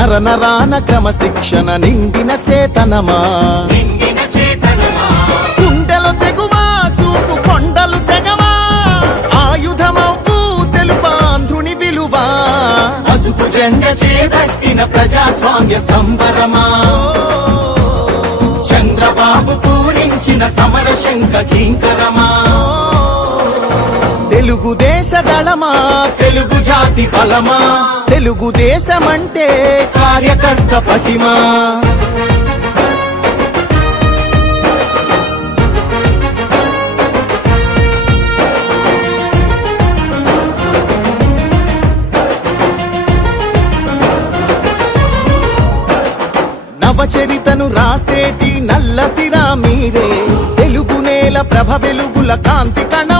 నర నరాన క్రమశిక్షణ నిండిన చేతనమా? నిండిన చేతనమా? గుండెలు తెగువా చూపు కొండలు తెగవా? ఆయుధమవ్వు తెలుపాంధ్రుని విలువా? పసుపు జెండ చేపట్టిన ప్రజాస్వామ్య సంబరమా? చంద్రబాబు పూరించిన సమర శంఖ కింకరమా? దళమా తెలుగు జాతి బలమా? తెలుగుదేశమంటే కార్యకర్త పటిమా? నవచరితను రాసేటి నల్లసిరా మీరే. తెలుగు నేల ప్రభ వెలుగుల కాంతి కణం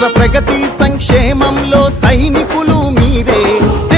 రాష్ట్ర ప్రగతి సంక్షేమంలో సైనికులు మీరే.